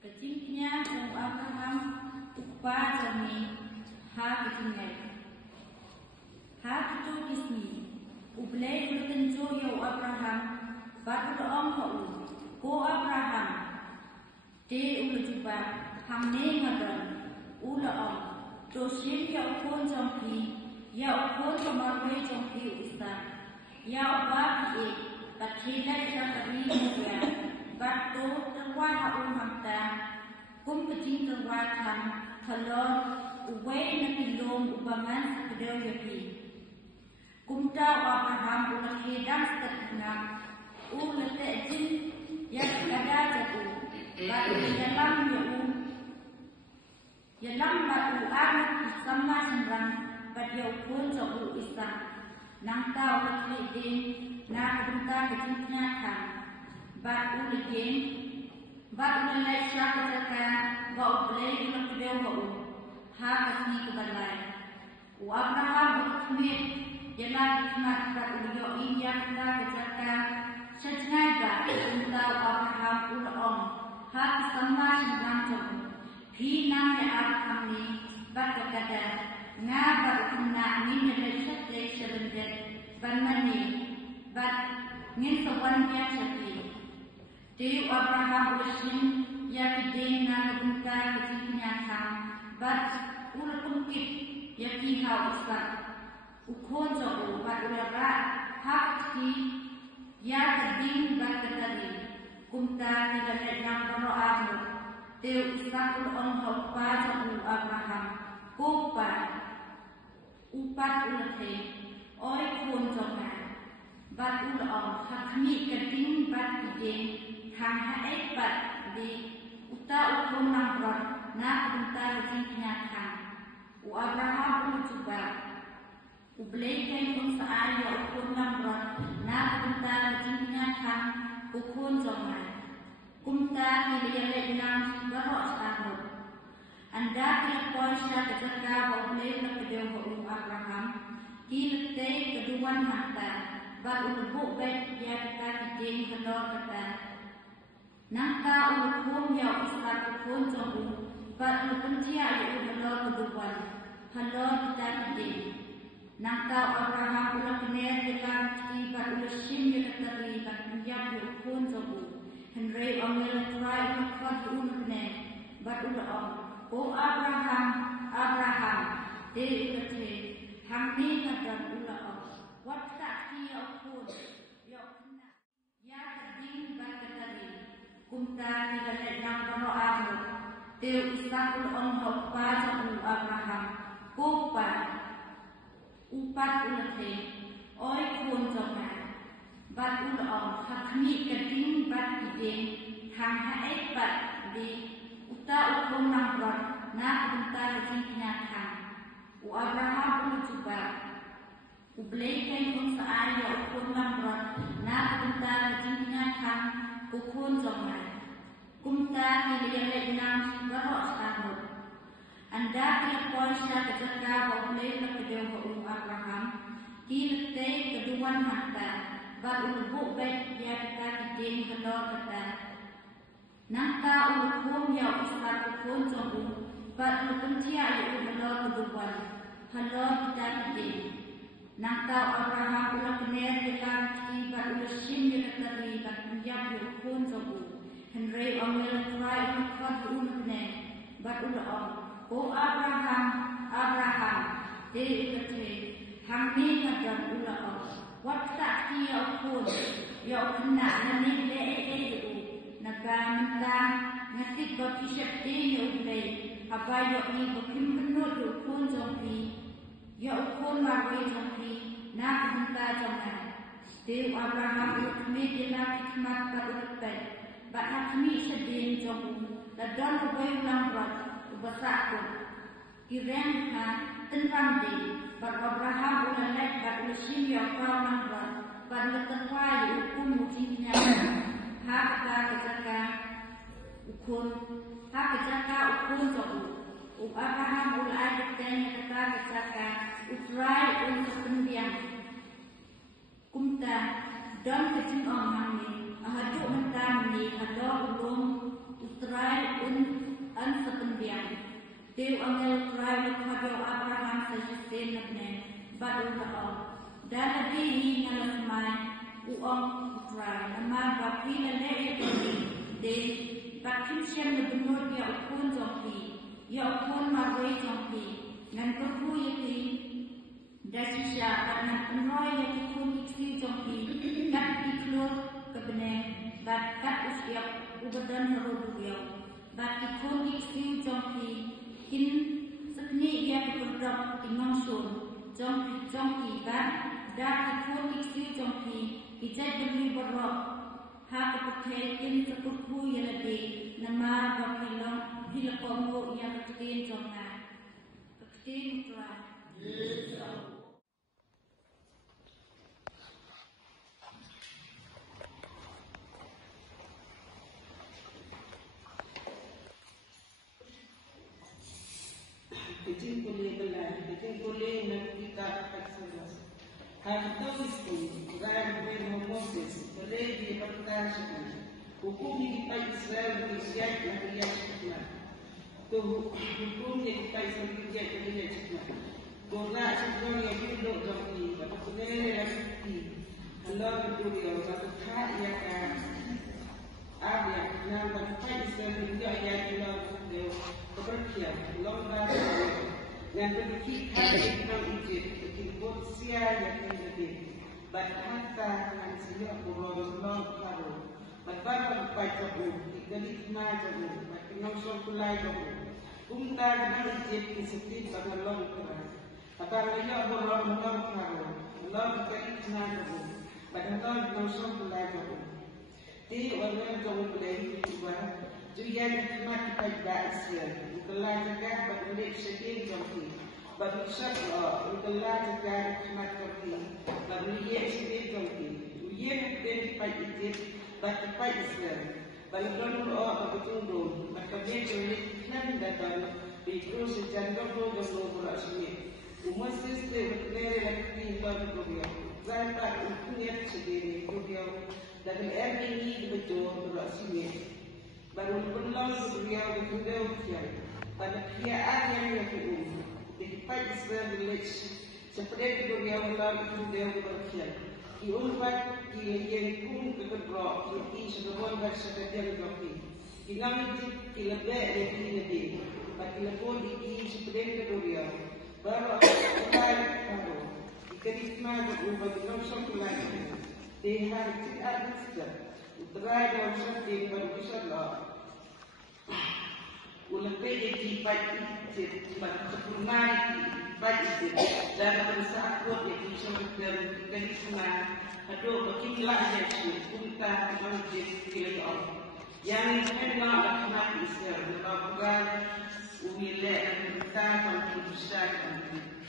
Kecingnya Abraham upah jami kecingnya itu kismi ublay bertenjo ya Abraham batu doang ko Abraham de ulujuba hamne ngadon ulaom dosim ya ukon jompi ya ukon tomarwe jompi usta ya ubah bathila irakari muya batu terwa haun hamta kum kecing terwa tham thalon uway na tilom ubangan kedaw yapi kumta Abraham ulakidang setengah ulate jin yang ada jatuh batu yalam batu amat sama sembrang batu pun jauh isang nang tahu keklidin nak kumta kecingnya tham batu legin batu nilai syakataka bau boleh ulang kedaw bau kasni kebalai Abraham berkumit jalan ikmat kat India kita berjaka sejaga untuk Abraham ulong hak sama sembilan jom hina ya Abraham ni berkata ngapa kena ni reset sebentar bermani ber ngin sewan dia sepi di Abraham bersin ya kidena bunta kecilnya sam ber ulungkit ya kihau usah ukon jauh barulah hak ki ya keding berkatari kumta tidak yang berdoa teu isakul on hopa jauh Abraham kopa upat ulate oi kon jauh bat ulong hak mi keding bat keding hang haek bat di uta ukon namrod na kumta kedingnya hang Abraham mencoba ublaikan pun seayat ukun namrod na kumta kecingnya tham ukun zongan kumta nilai nam barok sahut anda kelakon syah kejaga ublai kekedua Abraham kilete keduan mata bak ulbuk baik dia kita kiding kendor kata nangka ulukun ya islam ukun zongu bak ulpentia ya ulkendor keduan kendor kita kiding Nangka Abraham ulah kener dengan tiba ulah sim dia keteri dan menjadi ukun zobu. Henry Ongel try ulah kuat ulah kener. Bat ulah Abraham, dia kata, hamni kata ulah Wat tak dia ukun, ya kena. Ya keding bat keteri. Kumta tidak yang berdoa. Dia isakul on hopa zobu Abraham. Kopa upat ulate oi kun jonga bat ulong hakmi keding bat ideng hang haek bat di uta ukun namrod na kunta kecingnya hang Abraham coba ublaikan kun saaya ukun namrod na kunta kecingnya hang ukun jonga kumta nilai nam barok Isa kecaka boleh kedua Abraham Kilate kedua mata Bat ulubuk baik dia kita kidin kedua kata Nangka ulubuk yang Isa kepun jombu Bat ulubuk dia yang kedua kedua Hello kita kidin Nangka Abraham ulah kener kita kidin Bat ulusim yang keteri Bat menjam yang kepun jombu Henry Ongel Krai ulah ulah kener Bat ulah O Abraham, Diri kete, Hamdi kadang ulah Wat tak dia pun, ya kena nani le Naga ngasih bagi syakti ya ulai, apa ya ni bagi menut pun jompi, ya pun marwai jompi, nak minta jangan. Dew Abraham ulami dia hikmat berutai, bahkan kami sedih jompu, dan berbaik lambat. Bersatu, kirang tenram di, Abraham ulah lek berusim yang kau nampak, berletaklah hukum mujinya, hak kecaka ukun jauh, Abraham ulah ada tanya kecaka, utrai untuk pendiam, kumta dan kecing orang ni, ahaduk mentam ni, ada ulung utrai Pendiam. Dew Angel Krai Kadau Abraham Sajustin Nabne Badu Ha'o Dan Adihi Ngalasmai Uong Krai Nama Bapi Lele De Bakim Shem Nabenur Ya Ukun Jompi Ya Ukun Marwai Jompi Nan Kurku Yaki Dasisha Nan Penroy Yaki Kun Ikli Jompi Kat Iklur Kebene Bat Kat Usyap Ubadan Harudu Bat ikon iksiu jompi in sekni ia berdok imam sun jompi bat dak ikon iksiu jompi ijai beli berdok hak kepetel in sepurku ia lagi nama bakilong hilakomu ia keketin jomna keketin mutlak. Kecil boleh belah, kecil boleh nak kita ekspos. Harus itu, garam bermoses, boleh dipertahankan. Hukum di Israel bersiap yang dia cakap. Tu hukum di Israel bersiap yang dia cakap. Doa sebelum yang hidup jompi, bapa sendiri lagi. Allah berdua, bapa tak ia kan. Ada yang bapa Israel juga yang Allah berdua. Kepercayaan, lomba yang berikut hari dalam Egypt, ikut siapa yang lebih, berkata dengan siapa orang karu, berbagai macam ikut macam, macam sokulai jamu, umta dengan Egypt disebut sebagai lomba. Apabila orang karu, lomba ikut macam, berbagai sokulai jamu. Di orang jamu boleh juga. Julian hikmat kepada Israel, itulah juga berulik sedih jompi. Bagi syaklah, itulah juga hikmat jompi. Bagi sedih jompi. Julian kepada Egypt, bagi Israel. Bagi orang bertunduk, maka dia berulik nan datang. Bikru sejarah doa berasmi. Umat Israel berkendara lagi bagi doa. Zanpat ukunya sedih doa. Dan ini betul berasmi. Baru berlalu beliau berkendau kiai pada kiaan yang dilakukan di Israel village seperti beliau berlalu berkendau berkiai diumpat yang pun keberok di sebuah bahasa yang berkiai di langit di lebih dari lebih bagi lebih di seperti beliau baru kembali baru di kerana berubah di dalam suatu lagi di hari tidak ada Utrai dalam setiap berusaha Ulapnya di pagi sempurna pagi dan berusaha kuat yang bisa berkendali semua. Aduh, bagaimana yang kita menjadi kelebihan yang memang akan Israel melakukan umilah kita mengusahakan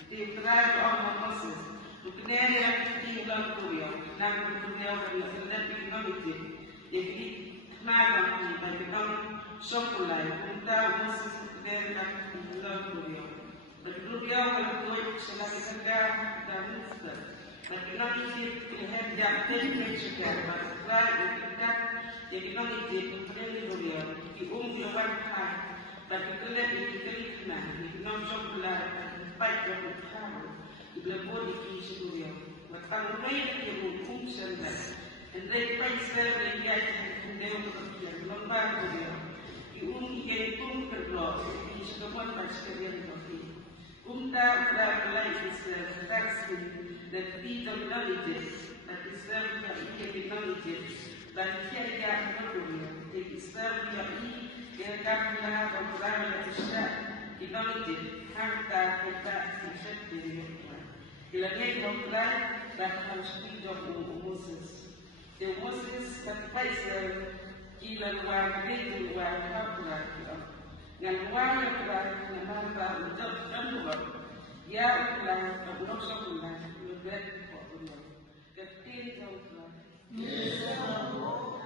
di terakhir orang Moses. Bukannya yang tinggal Korea, nak berdunia berlaku di Indonesia. Jadi, kenapa kita berdoa sekolah kita masih dari tinggal Korea. Berdunia bertuai selagi sedang dan muster. Berkenal isi pilihan jatuh mencegah masalah yang kita yang isi pembeli dunia diumumkan kan bagi kelak yang kita kenal dikenal sebelah baik dan utama dibelah di kisi dunia. Matang baik yang hukum sendiri. Andai paisel yang dia hendak berkerja lembar dunia diumumkan pun kerja di sekolah pascaria berkerja. Umta berapalai Islam taksi dan tidak knowledge, dan Islam yang ia knowledge, dan tiada knowledge, dan Islam yang ia kerana berperang Islam knowledge, harta kita bisa diriwayatkan. Bila dia berperang, dan harus hidup Moses. Dan Moses terpaisal kila luar itu luar berperang. Yang luar berperang nama untuk semua. Ya Allah, Allah Subhanahu lebih Allah. Ketika Allah.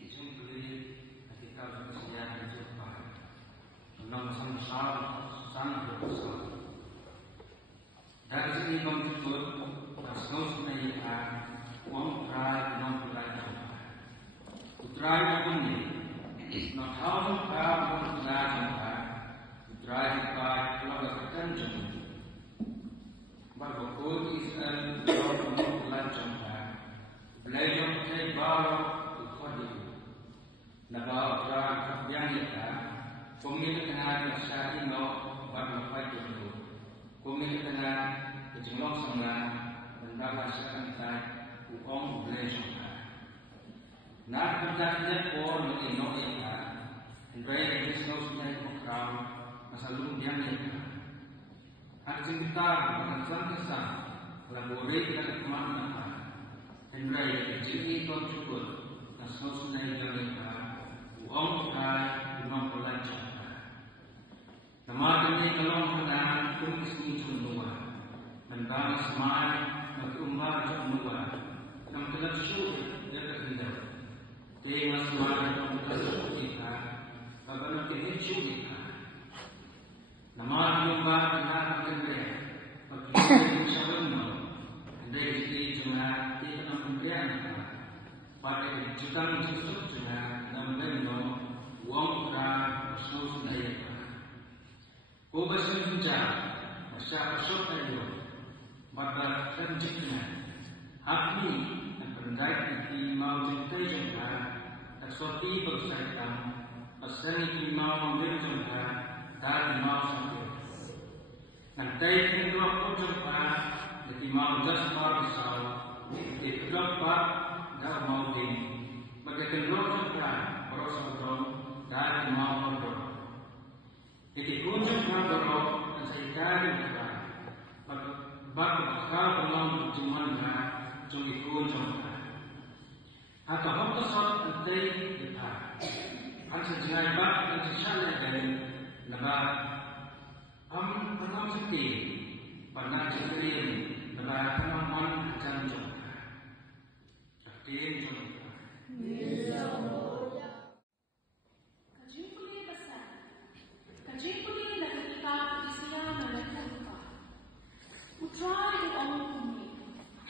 Itu beli ketika bersedia berjumpa. Menang sama bersama. Dari sini muncul kasus menyebabkan uang perai non perai. Putra ini. Not how to have to drive by love attention, but the code is a lot of luncheon time. Blame of take borrow to body. Nabao drive Yanita, communicating a starting of what the fight to do. Communicating the Jimosanga, and Dala second time, who own blame of Nak berjaya por mungkin noita, andai Kristus menjadi pekram, masalun dia mereka. Hak cinta dengan kesan, labori dengan kemana, andai jadi kau cukup, Kristus menjadi mereka, uang kai, uang pelajar. Nama ini kalau menang, pun kisah cundua, menbahas semai, berumbar cundua, yang telah syukur dia terhindar. Tema semua kita kita, bagaimana kita cuci kita. Nama lomba kita akan beri, bagi siapa pun, dari sini cuma kita akan beri kita. Pada juta menjadi cuma nama beri uang kita khusus dari kita. Kau bersedia, masyarakat sosial, pada kerjanya, hak ini pendai di mau cintai jangka. Sesuatu bersaitan, pasal ini mau berjumpa dan mau sampai. Nanti kedua pun jumpa, jadi mau jasmar besar, jadi kedua dah mau di. Bagi kedua jumpa, beros betul dan mau betul. Jadi pun jumpa betul dan saya cari kita. Bagi bakal belum berjumpa, cuma pun jumpa. Atau apa sort nanti kita, ansur jenai bak ansur sana dari lebar, penam sekali, pernah sekali lebar penaman janjung, aktif jumpa. Kajian kuliah besar, kajian kuliah dari kita Islam dan Al-Quran. Putra itu orang kumi,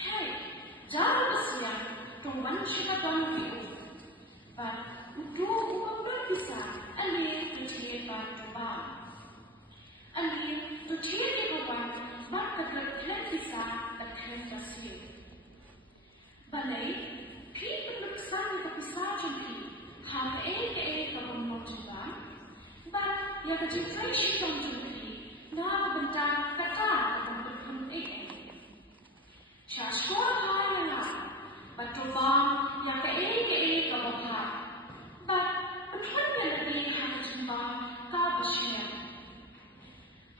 hey, jangan bersiap. Tuan siapa tahu itu, but untuk orang bisa, ane terciri pada ane terciri kawan, but terkait bisa terkait bersih. Balai, kita berkesan kita bisa jadi, hal ini kawan mau coba, but yang kecil siapa jadi, nak bentar kata kawan berpun ini. Syaswa hal yang Batubang yang ke kabah, but betul lebih hanya cuma kabasnya.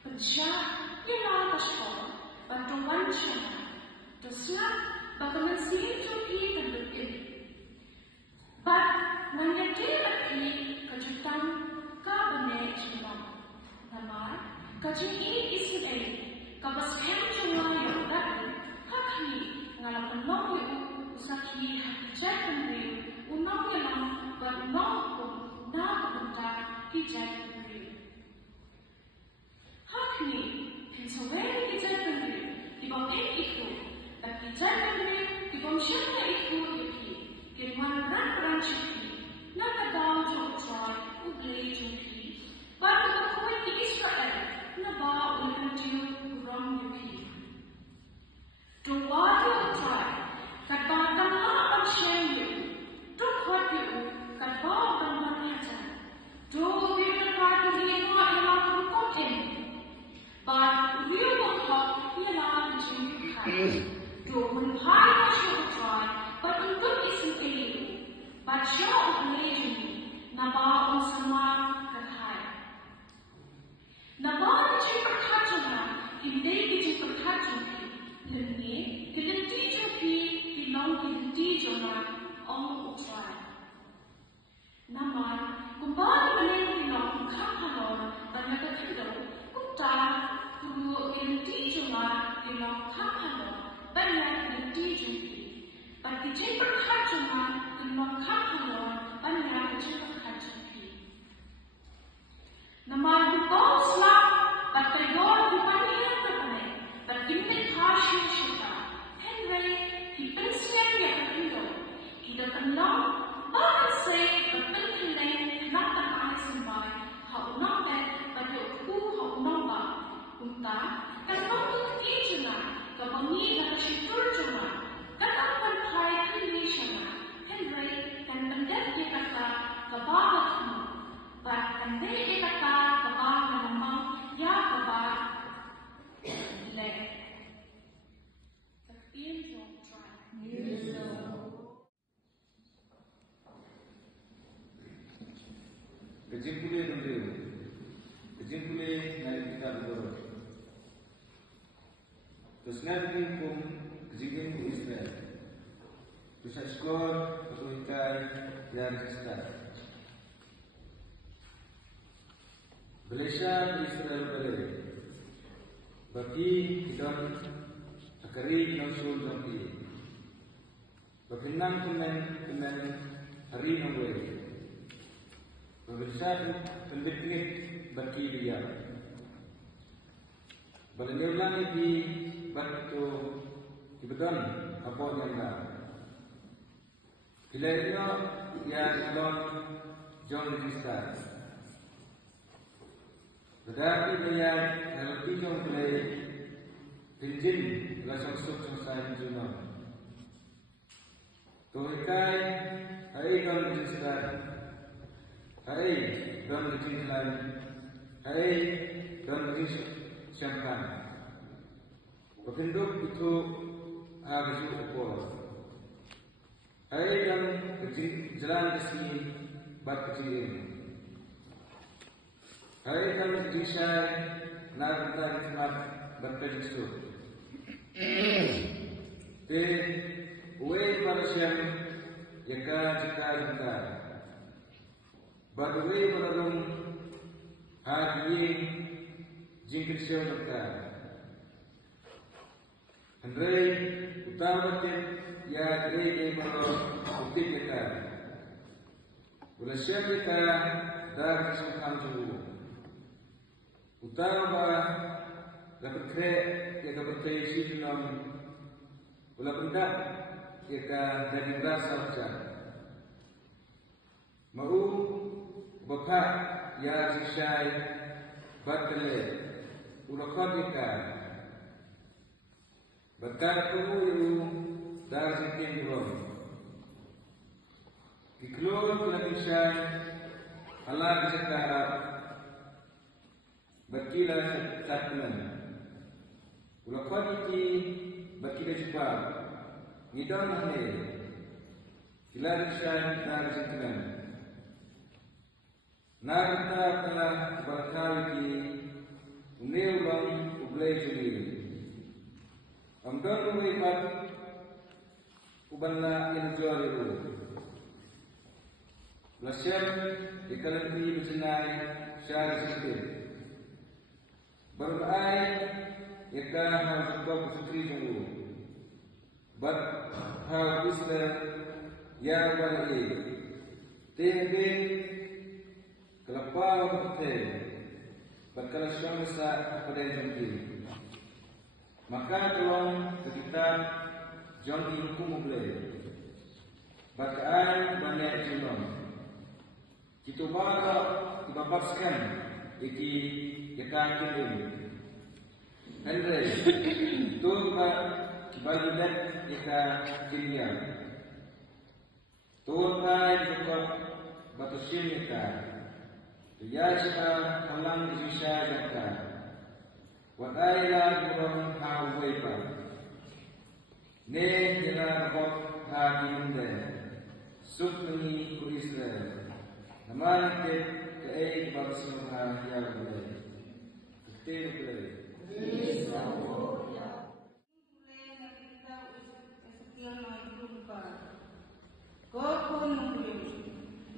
Pencak yang ada sekolah, batuan cina, tersiap bagaimana sih cuci dan berkini. But menjadi lagi kejutan kabinet cuma, nama kajian ini isi ini kabasnya cuma yang datang kaki ngalaman nopo Usaki hijab pemberi, unang yalang bernong pun nak bentar hijab pemberi. Nagcayang di komsyon na ikut yaki, kinwan ran shiki, nakadaw jong troy, uglay jong ki, bago kakuwi di Israel, na ba ulan diyo urang yaki. Tuwado troy, katbatang na ang siyang yu, tukhot yu, katbatang manyajan, tuwado na kato hiyama ilang rukotin, but real wakha ilang jing yukai. Doon hai na siya utay, but untuk isang kayo, but siya uglay na baon sama kathay. Na baon siya pagkatso na, hindi siya pagkatso ki, lini, kilintijo ki, kilong kilintijo na, ang utay. Naman, kung baon manin kilong kakalon, na nagkakilo, kung ta, kung kilintijo na, kilong kakalon, banyak ditijungi, bagi jepang hajungan dengan kahalon banyak jepang hajungi. Nama bukau selam, batayon di panihan terpenek, bagimik hasil syuta, Henry di pensiun yang hidup, hidup tenang, bahkan saya berpenghilai kenatan air semai, hau nampak pada hau nampak, unta, kan mampu dijungan. Kabangi na kasitur cuma, katapan kaya kini Henry dan pendet dia kata kebahat mu, bahkan dia kata kebahat memang ya kebahat le. Terpilih jom try. Kesimpulan dulu, kesimpulan dari kita berdua. Terus nanti pun kejadian di Israel. Terus sekolah ketulikan dan kesehatan. Malaysia di Israel berdiri. Bagi kita akari nausul nanti. Berkenang dengan hari nunggu. Berbesar pendekit bagi dia. Balanggalan di batu ibadan apa yang dah. Hilainya yang long John Register. Berarti dia ngerti jom boleh pinjin lasang sukses saya juno. Tohikai hai John Register. Hai John Register. Hai John Register. Syampan. Berpenduk itu agak ukur. Hai yang jalan ke sini bat kecil. Hai yang disay nak bertarik bertarik itu. Ke uwe parasyan yaka jika jika. Bat uwe menurun hari jingkir siapa mereka? Henry utama ya Henry menurut bukti mereka. Bila siapa mereka dah disungkan dulu. Utama dapat krek ya dapat terisi dalam bila benda ya dari rasa saja. Mau bapak ya sisai batele. Ulakon ika berkat kamu dari sini belum dikelur pelatihan Allah sekarang berkila satuan ulakon ini berkila juga hidang mana pelatihan dari sini narita telah berkali Neulang ublay juli. Amdan umipat ubanla injual itu. Lasyam ikalanti berjenai syar sikit. Berbaai ika harusukau kusutri junggu. Bat haruslah ya wali. Tehbe kelapau teh. Berkala syamsa pada jam ini. Maka tolong kita John hukum boleh. Bakaan banyak John. Kita bawa dibabaskan iki kita kirim. Andre, tu balulat kita kirim. Tu juga batusin kita. Dia juga halang bisa kita. Wadailah burung hawaipa. Ne jela bot hadinde. Sukni ku Israel. Naman ke ay bagsunha ya boleh. Betul boleh. Kau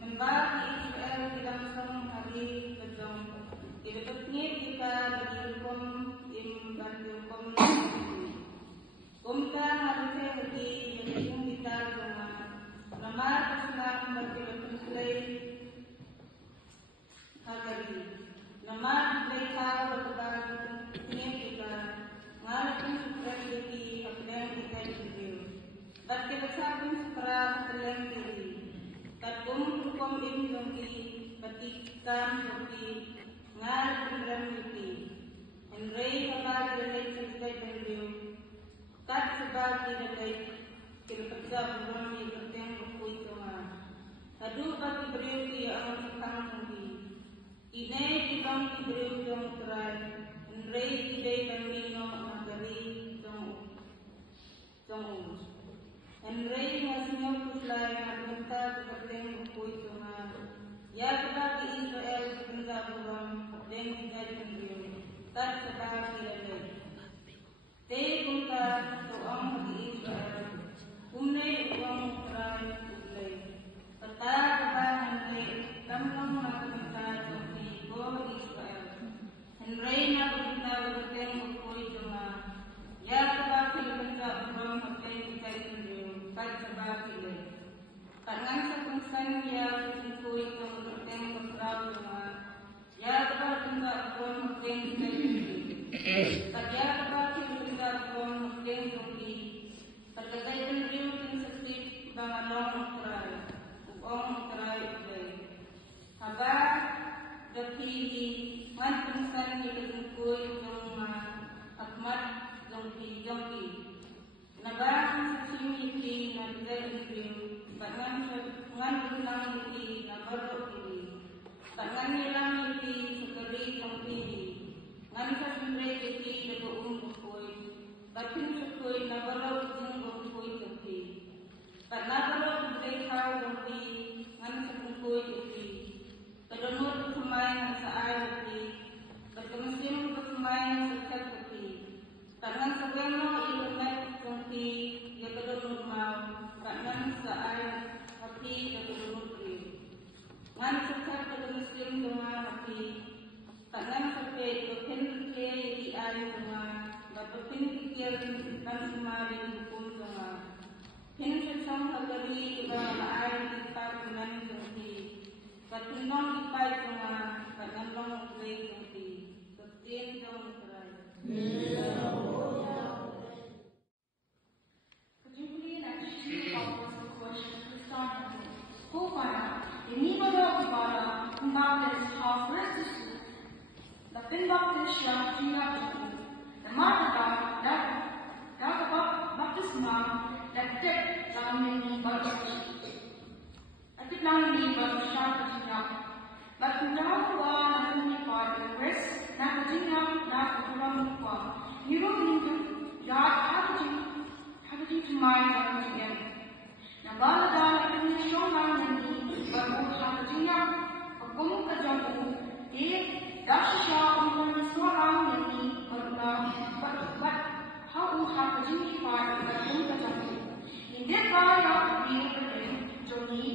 membagi Israel dalam sang hari berjam. Dibetulnya kita berhukum berhukum. Kumta harusnya bagi yang kita rumah. Nama Islam berkelebihan hari. Nama mereka berkelebihan kita. Ngalapun seperti apa yang kita jumpai. Berkelebihan seperti yang diri. Tatum hukum indongi petikan seperti ngalapun remiti. Henry bakal relate sebagai pendiriu. Kat sebagai relate kerja program yang bertemu berkuih sama. Tadu bagi beriu dia akan sekang tinggi. Ini kita beriu yang terai. Henry tidak bermino magari jong. Henry masihnya puslai agenda bertemu berkuih sama. Ya bagi Israel kerja program yang tidak beriu. Kat sebagai relate. Te kunta doang bagi Israel. Umne uang terai ulai. Kata Henry tamang nakita di bawah Israel. Henry nakita bertemu berkuih sama. Ya sebagai kerja program yang tidak beriu. Kat sebagai relate. Tangan sepungsan ya berkuih sama bertemu berkuih sama. Ya sebagai kerja program yang tidak beriu. Kerja sebagai kerja program yang tinggi. Perkaitan beriu yang sesip bangalong terai, uang terai ulai. Haba dapili man pengsan dilengkui joma akmat jongki. Nabang simiti nabdal beriu. Tangan hilang iti nabarok ini. Tangan hilang iti sekali jongki. Ngan sa sundray iti dagoong bukoy. Batin sukoy nabarok yung bukoy jongki. Kat nabarok bukoy haw jongki. Ngan sa bukoy iti. Kadunod kumay ng sa ay iti. Kadumusin kumay ng sa chat iti. Tangan sa gano ilumet jongki. Yakadunod maw. Kangan sa ay iti kadunod rin. Ngan sa chat kadumusin kumay iti. Tangan sampai berpin di air sama, berpin pikir dan semari hukum sama. Pin sesam kagari dalam air kita dengan jengki. Ketunong dipai sama, ketunong mulai jengki. Ketin dong terai. Could you please actually help us with questions to start with? Who para? Ini baru para kembali half resist. Tapi baptis yang tidak itu, namanya dah baptisma dan cek dalam ini baptis. Tapi dalam ini baptis yang tidak. Baptis dalam kuah nanti pada kris, nanti nak dalam kuah. Hidup itu jahat hati cemai baptis yang. Nabala dalam ini syurga ini baru hatinya hukum kejamu dia. Dasha umum seorang ini berubah, how have you part of the Hindi kaya bibili joni.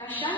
Dasha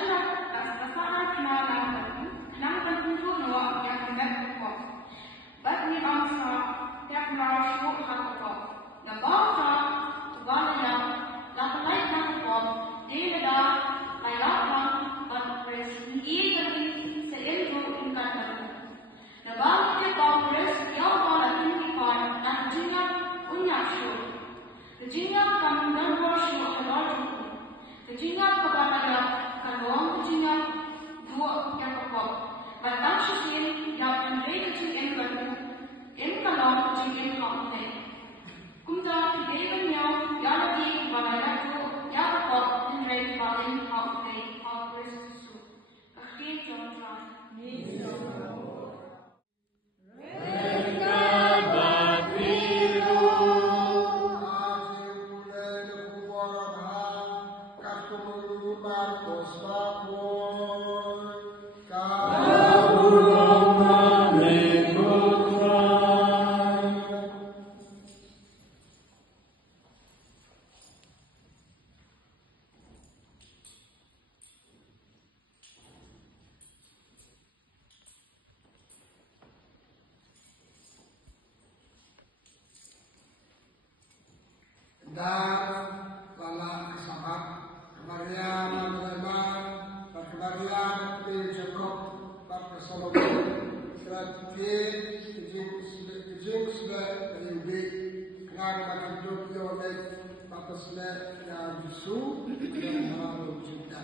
Barian bin Jacob Bapa Solomon Serat Kid Kejing Selat Rindu Kenal Bagi Tokyo Lake Bapa Selat Yang Jisu Dan Haram Juta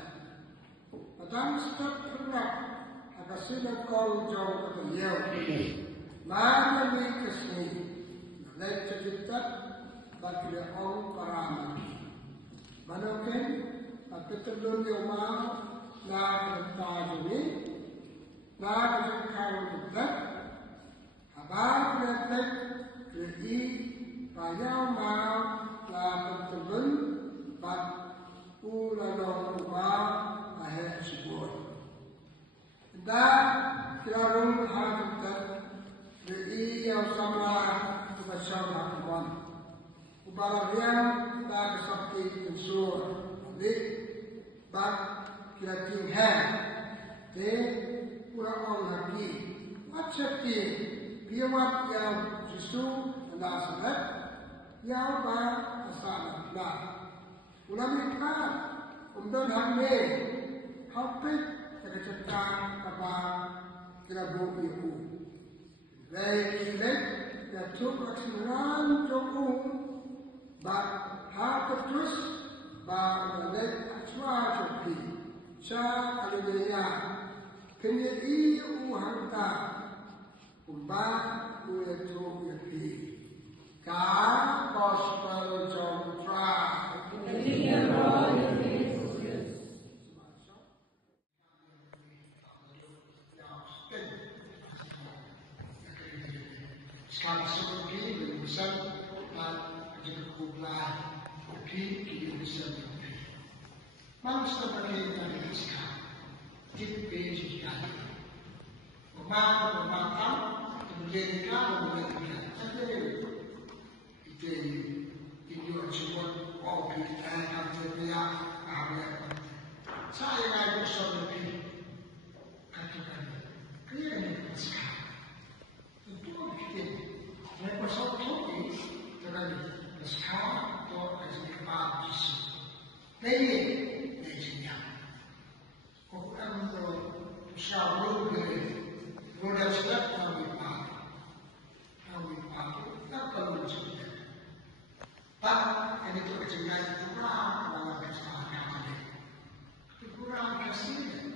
Padang Selat Kerap Agasilan Kol Jauh Kata Liau Mana Ni Kesni Lek Cekitat Bagi Ong Parama Manokin Petelun Liau Mau La Tajuni, La Karudat, Abang Letek, Jadi, Payau Mau, La Petelun, Bat Ulalong Ubah, Ahek Subur. Dan Kirarun Hakikat, Jadi Yang Sama, Tubasyau Hakiman. Ubalarian, La Kesakti Unsur, Lik, Bat Kira King Ham, Te Pura Ong Haki, Wat Shakti, Biawat Yang Jisu, Anda Salat, Yang Ba Asalat La. Ulami Ka, Umdan Hamle, Hapit, Kekecetan, Kapa, Kira Bobi Ku. Lek Lek, Yatuk Aksiran Joku, Ba Haketus, Ba Lek Akswa Joki. Sya Aludaya Kenya Iyo Uhanta Umba Uyetu Yepi Ka Gospel Jontra Kenya Roy Yesus Sekarang seperti berusaha dan kejenuhan Kini berusaha Manusia bagi dari sekarang, tipe sekian. Memang, kemudian tapi itu juga semua orang kita yang terbiak ada. Saya lagi bersama katakan, kalian ini sekarang. Itu kita, mereka bersama dengan sekarang atau dengan kepala Yesus. Jadi Shall we step how we not going to do that. But, and it took a night to ground while I was talking about it. The ground can see it.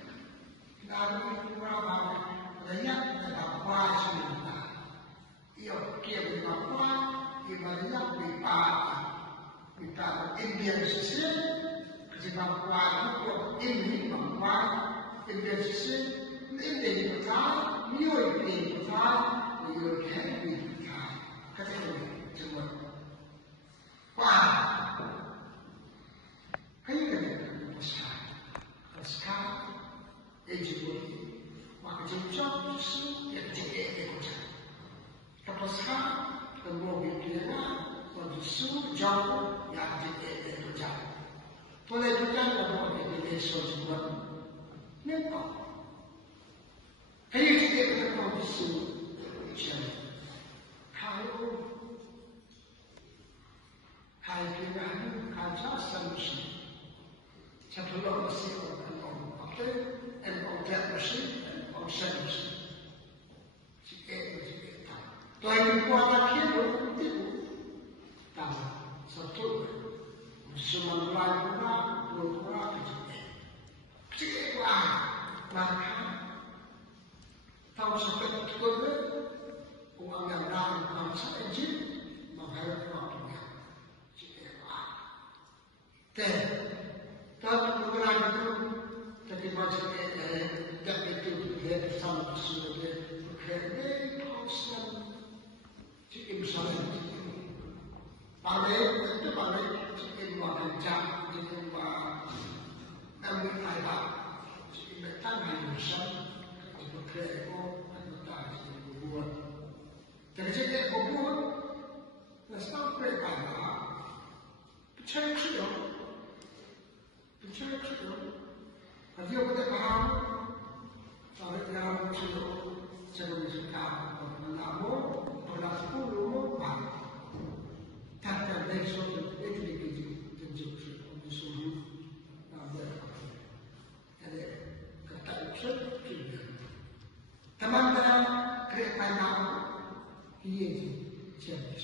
Now, the ground, the young, the wise man, you're giving the one, you will not be bad. Without Indian system, because if I'm quiet, Indian, Indian system, Indian time, European time, European time. Category to work. Wow! How you going to do this time? The sky, education, marketing job, you take it. The sky, the more we clear out, for the suit job, you have to take it. For the job, you so to work. Never. Can you take the condition? How just solution. Chapter machine and on that machine and on solution. Do I require cable? Satu. Semua lain berapa maka tahu seperti itu uang yang dalam bangsa ini mengharap waktunya. Dan beberapa itu tapi macam tak betul dia sama sesuatu kerja konstan jadi misalnya paling itu paling jadi makan jam itu kami ada jadi tangan besar itu kerja itu tak dibuat jadi dibuat Nasib mereka percaya Tapi aku tak faham sampai dalam sebelum sekarang berlalu berlaku tak besok itu tunjuk semua jadi absurd figure. Teman-teman kereta tahu, iya jadi.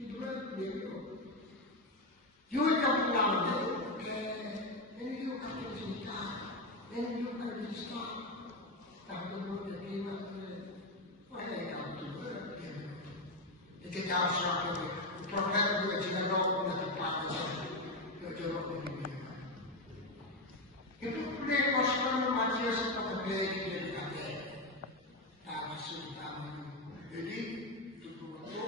Hidup dia itu. You yang pulang dia, ini you kata cinta, ini you kata cinta. Tapi you dia kira, mana yang kau tu dia. Itu jauh sekali. Profesor dia cakap dong, dia tak dia jawab begini. Itu play kosong macam seperti play di kata. Tak masuk dalam. Jadi itu tu.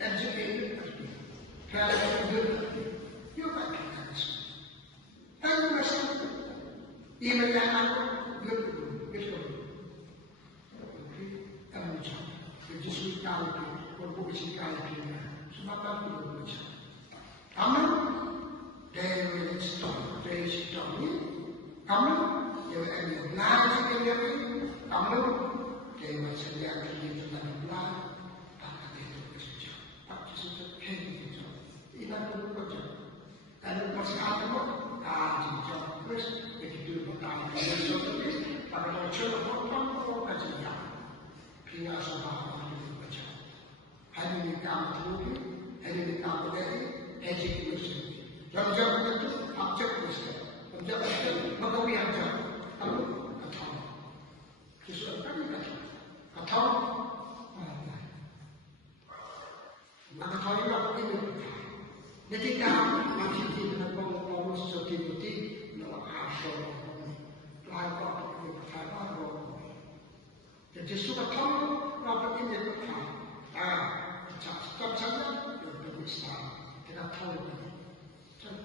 Educated kamu dari story kamu yang belajar dari kamu dari macam yang kita tentang belajar tak ada itu kerja tak sesuatu kerja ini aku kerja kalau pasal aku kerja terus begitu bertanya sesuatu tapi kalau coba apa kerja kita sama kerja hari ini kamu tu hari ini kamu dari education jam-jam itu objek mesti jam itu mengawal jam kamu atau sesuatu kami atau maka ini apa ini ketika masih di dalam sesuatu itu no asal lalu apa jadi suka tahu apa ini tetap saja berusaha kita tahu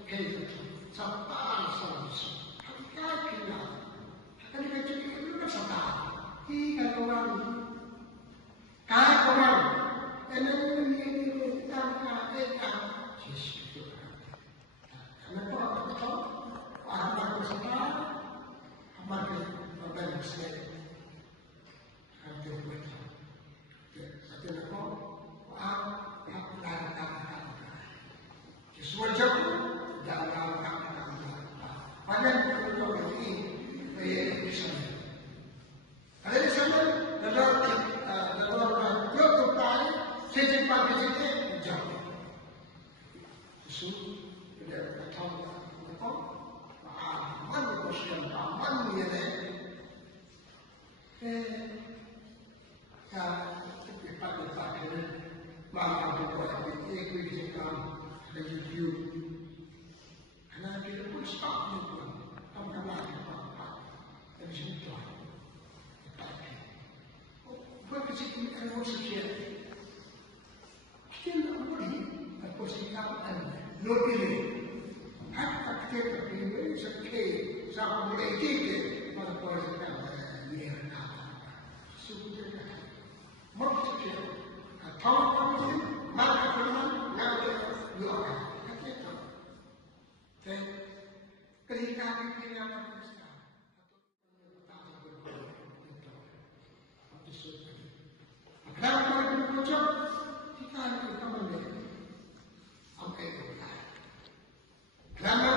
kayak sampai selesai kita itu sampai hingga orang ini tangga sesuatu kenapa aku tahu orang bersama orang bersama ada betul ada apa sesuatu jauh dalam pada ini di sana. Ada di sana dalam YouTube tadi sejumlah kita jauh. Sesuatu tidak tahu apa. Mana khususnya mana ni ada. Kita mana buat ikut jam dari YouTube. Karena kita pun stop juga, tambah lagi apa-apa, dari situ. Bukan sekian kan sekian. Kita nak boleh, apa sekian lebih. Hatta kita pilih sekian, sama boleh kita, mana boleh sekian ni nak. Sudah. Mana sekian? Tahu apa? Mana pernah nak doa? Ketika kita apa kenapa kita bocor? Kita mana? Okey. Kenapa?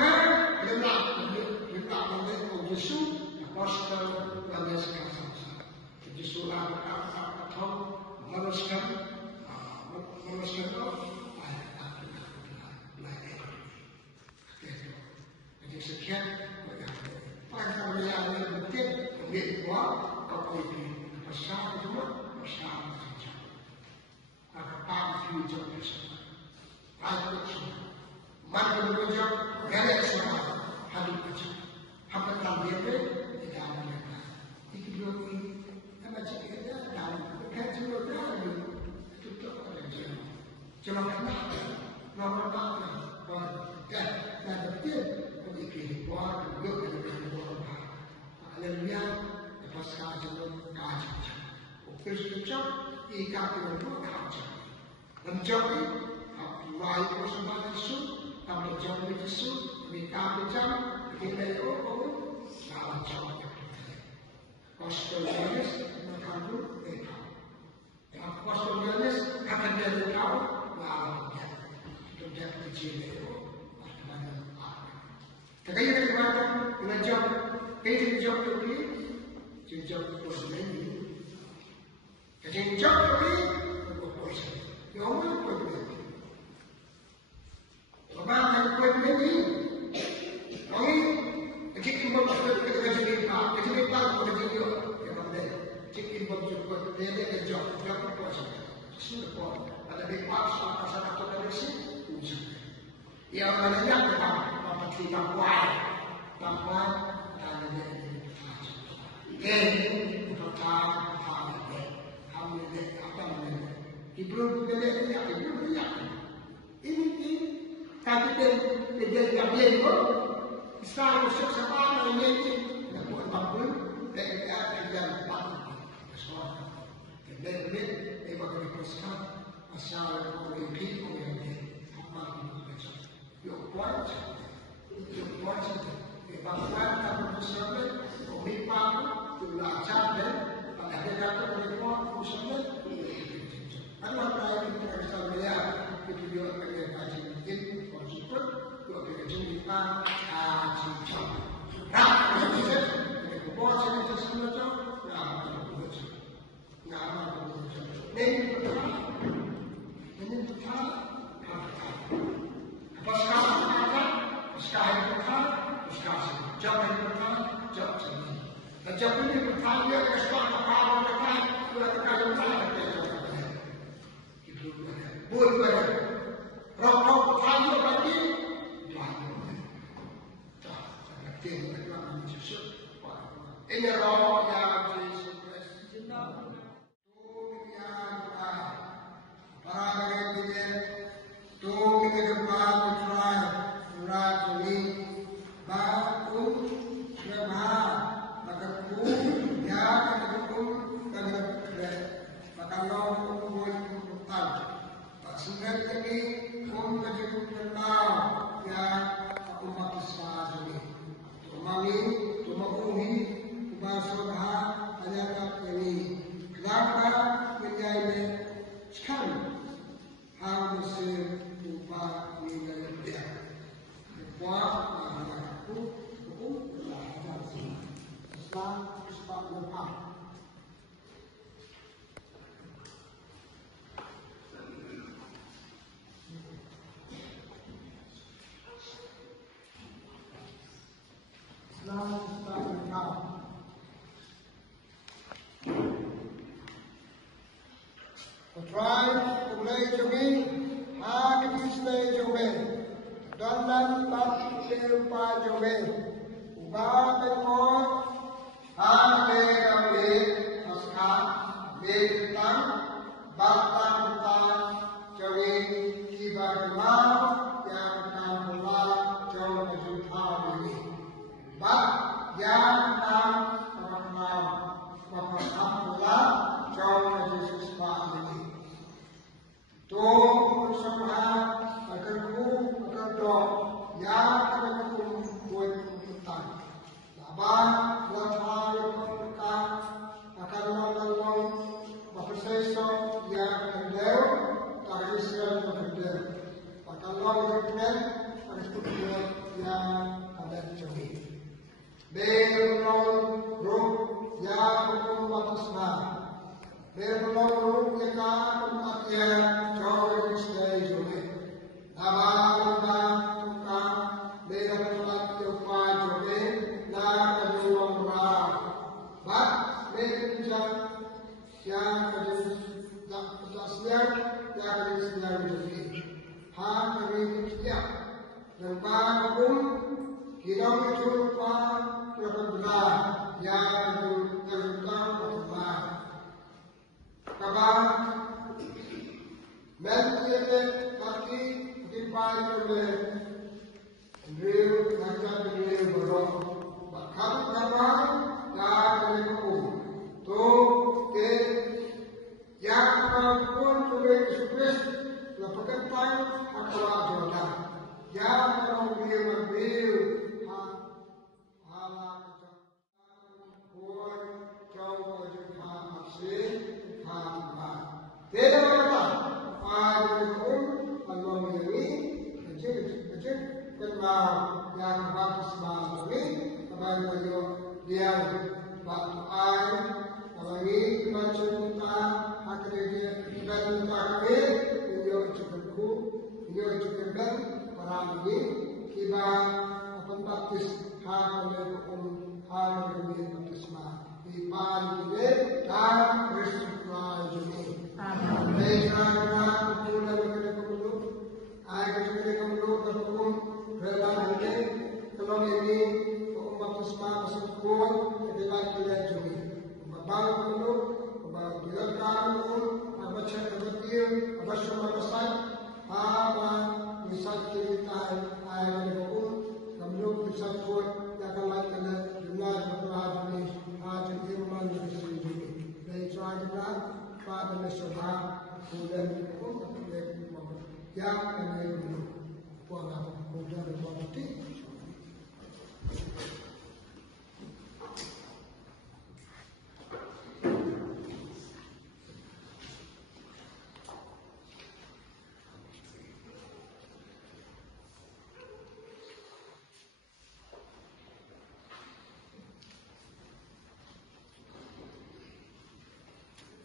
Kita boleh Yesus apostol dan sekarang. Yesus apa tahu manusia sekian pada wilayah betul berbuat kepada masyarakat semua masyarakat saja. Apa future bersama, apa bersama, mana bekerja, garis semua hidup bersama. Apa tambah tidak ada. Itu dua ini, apa cerita dalam kerja dalam tutup ada jalan. Jalan mana? Nomor berapa? Dan betul. Buat juga dengan buat apa? Haleluya. Lepas kajian kajian. Kristus ikat dengan dua kajian. Menjadi mulai bersama Yesus, kami menjadi Yesus, kami kajian, kita lalu kajian. Apostol Yohanes mengandung mereka. Apostol Yohanes akan jadi tahu lalu dia kecil itu. Kaya kita belajar, kaya job tu job ini, kaya job tu berkuasa. Yang mana berkuasa? Sebab berkuasa ini, orang kita jadi kita boleh dia, kita boleh dia job berkuasa. Sudah ada berkuasa pasal apa dari sini? Yang mana yang kita buat, dan ini pertama kami apa namanya? Ibu ini tapi dia itu selalu sesuatu yang ini bukan bangun dan asal orang itu orang apa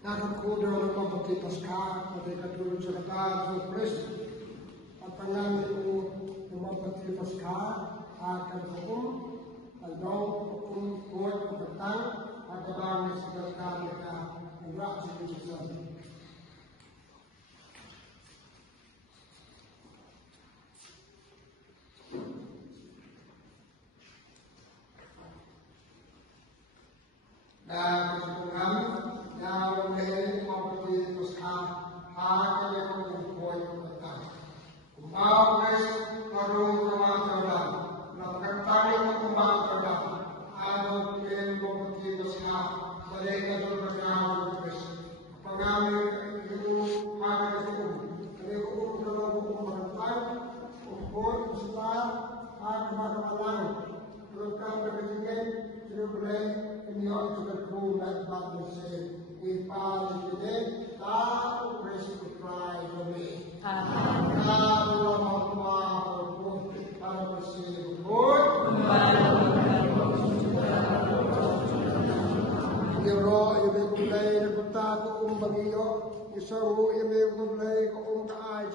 Nakakudo ng mabuti Paska, pati katulad sa kata sa Kristo. At pangalan ko ng mabuti Paska, akan hukum, aldong hukum kuat petang, at abang sa kata mereka, ang rakyat sa Kristo. Dan kemudian yang lain maupun Tuhan akan yang membuat kita. Kumbang guys, baru kembang terbang. Lakukan tali kembang terbang. Ada yang membuat Tuhan mereka berjauh guys. Pengambil itu ada itu. Kalau itu dalam bertai, ukur besar, ada malam. Teruskan berkejian, terus in the order to prove that God will say, we found today, thou praise to cry for me. God will not wow or good, God will say, Lord. Yoro, ibe kulay na punta ko bagiyo, isaw ibe kulay ko kaay,